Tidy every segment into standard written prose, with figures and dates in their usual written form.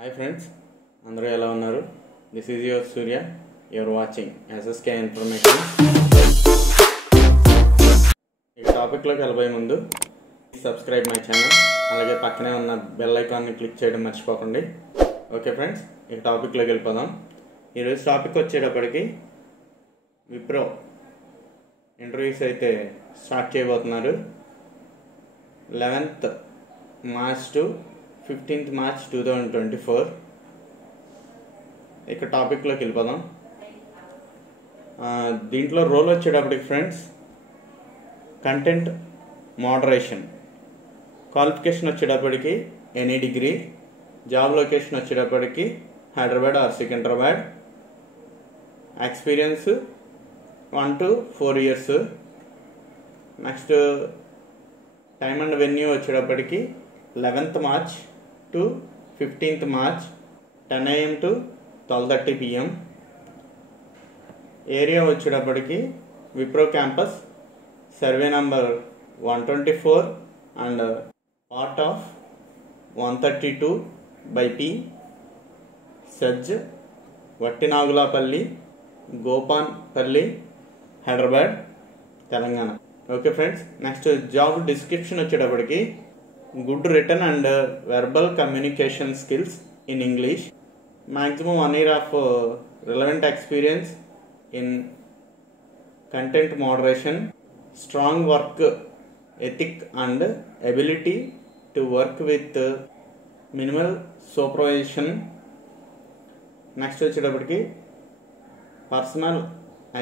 Hi friends, అందరూ ఎలా ఉన్నారు? This is your Surya. You are watching SSK Information. ఈ టాపిక్లోకి వెళ్ళబోయే ముందు సబ్స్క్రైబ్ మై ఛానల్, అలాగే పక్కనే ఉన్న బెల్ ఐకాన్ని క్లిక్ చేయడం మర్చిపోకండి. ఓకే ఫ్రెండ్స్, ఈ టాపిక్లోకి వెళ్ళిపోదాం. ఈరోజు టాపిక్ వచ్చేటప్పటికి విప్రో ఇంటర్వ్యూస్ అయితే స్టార్ట్ చేయబోతున్నారు. 11th March to 15th March 2024. ఇక టాపిక్లోకి వెళ్ళిపోదాం. దీంట్లో రోల్ వచ్చేటప్పటికి ఫ్రెండ్స్ కంటెంట్ మోడరేషన్, క్వాలిఫికేషన్ వచ్చేటప్పటికి ఎనీ డిగ్రీ, జాబ్ లొకేషన్ వచ్చేటప్పటికి Hyderabad or Secunderabad, experience 1 to 4 years. Next time and venue వచ్చేటప్పటికి 11th March to 15th March 10 AM to 12:30 PM. Area వచ్చేటప్పటికి Wipro campus, survey number 124 and part of 132/P, సజ్జ్, Vattinagulapally, Gopanpally, Hyderabad, Telangana. Okay friends, next job description వచ్చేటప్పటికి good written and verbal communication skills in English, maximum 1 year of relevant experience in content moderation, strong work ethic and ability to work with minimal supervision. Next వచ్చేటప్పటికి personal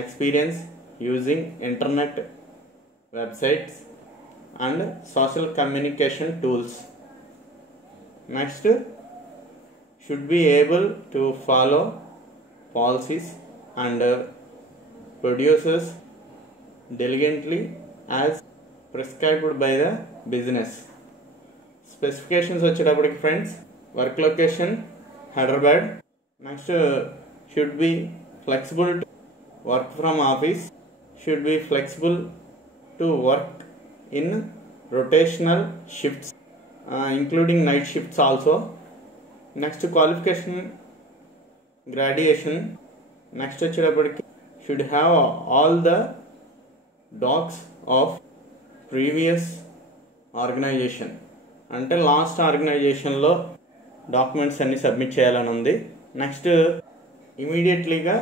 experience using internet websites and social communication tools. Next should be able to follow policies and procedures diligently as prescribed by the business. Specifications వచ్చేటప్పటికి friends work location Hyderabad. Next should be flexible to work from office, should be flexible to work in rotational shifts including night shifts also. Next qualification graduation. Next వచ్చేటప్పటికి should have all the docs of previous organization, అంటే last ఆర్గనైజేషన్లో documents అన్ని submit చేయాలని ఉంది. Next ఇమీడియట్లీగా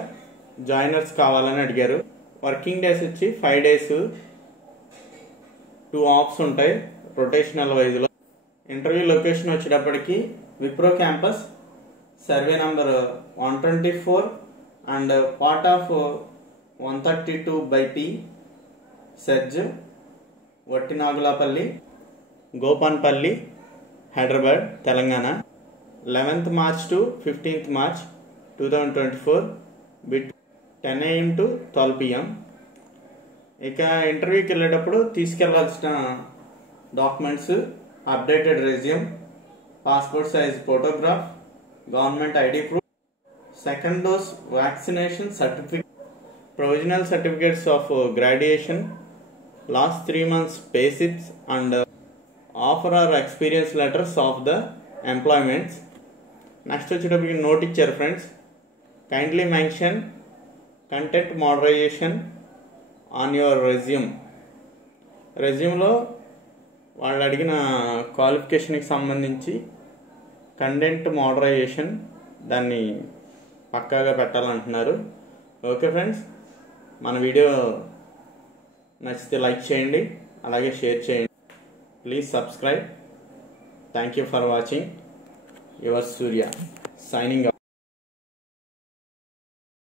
joiners కావాలని అడిగారు. Working days వచ్చి 5 days, 2 offs ఉంటాయి రొటేషనల్ వైజ్లో. ఇంటర్వ్యూ లొకేషన్ వచ్చేటప్పటికి Wipro campus, survey number 124 and part of 132/P, సజ్జ్, Vattinagulapally, Gopanpally, Hyderabad, Telangana. 11th March to 15th March 2024 10 AM to 12 PM. ఇక ఇంటర్వ్యూకి వెళ్ళేటప్పుడు తీసుకెళ్లాల్సిన documents updated resume, passport size photograph, government ID proof, second dose vaccination certificate, provisional certificates of graduation, last 3 months pay slips and offer or experience letters of the employments. Next వచ్చేటప్పటికి note ఇచ్చారు friends, kindly mention content moderation on your resume. రెజ్యూమ్లో వాళ్ళు అడిగిన క్వాలిఫికేషన్కి సంబంధించి content modernisation దాన్ని పక్కాగా పెట్టాలంటున్నారు. Okay friends, మన video నచ్చితే like చేయండి, అలాగే షేర్ చేయండి. Please subscribe. Thank you for watching. Your Surya signing.